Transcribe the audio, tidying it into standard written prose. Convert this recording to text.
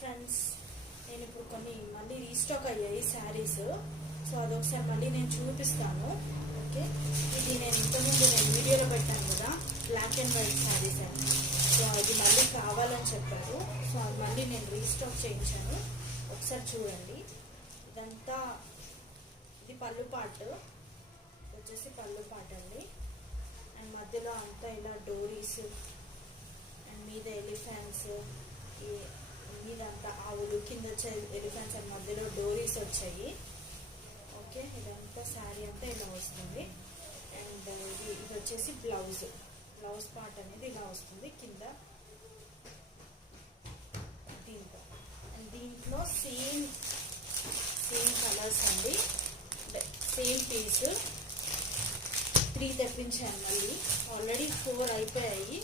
Friends, నేను ఇప్పుడు కొన్ని మళ్ళీ రీస్టాక్ అయ్యాయి శారీస్. సో అదొకసారి మళ్ళీ నేను చూపిస్తాను. ఓకే, ఇది నేను ఇంతకుముందు వీడియోలో పెట్టాను కదా, బ్లాక్ అండ్ వైట్ శారీస్ అని. సో అది మళ్ళీ కావాలని చెప్పారు. సో అది మళ్ళీ నేను రీస్టాక్ చేయించాను. ఒకసారి చూడండి. ఇదంతా ఇది పళ్ళు పార్ట్ వచ్చేసి పళ్ళు పార్ట్ అండి. అండ్ మధ్యలో అంతా ఇలా డోరీస్ అండ్ మీద ఎలిఫెంట్స్, మీద అంతా ఆవులు, కింద వచ్చే ఎలిఫెంట్స్ అండ్ మధ్యలో డోరీస్ వచ్చాయి. ఓకే, ఇదంతా శారీ అంతా ఇలా వస్తుంది. అండ్ ఇది వచ్చేసి బ్లౌజ్ పార్ట్ అనేది ఇలా వస్తుంది కింద దీంతో. అండ్ దీంట్లో సేమ్ కలర్స్ అండి, సేమ్ పీస్ 3 తెప్పించాను. మళ్ళీ ఆల్రెడీ 4 అయిపోయాయి.